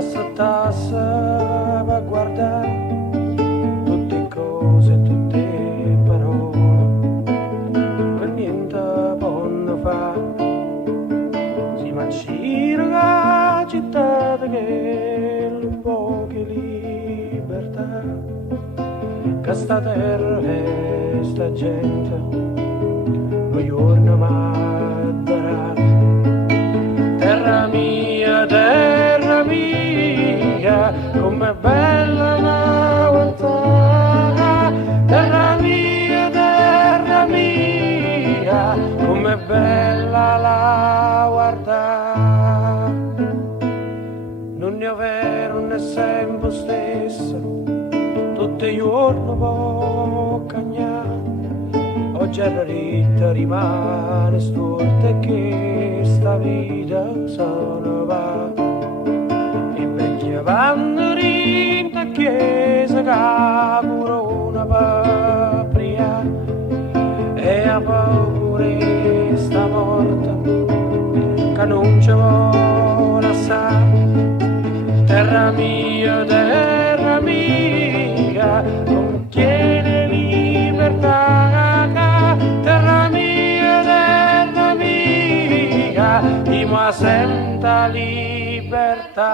aspettasse per guardare tutte cose, tutte parole, per niente ponno fa. Si macira la città che un po' che libertà, che sta terra e sta gente, non giorno mai darà. Terra mia, com'è bella la guardare. Terra mia, com'è bella la guardare. Non ne è vero, non è sempre stessa, tutti i giorni può cagnare. Oggi è ritta rimane storta che sta vita se ne va. I vecchi vanno in la chiesa che corona per pria, e a paura sta morta che non ci vuole assare. Terra mia, come chiede libertà. Imo senta libertà.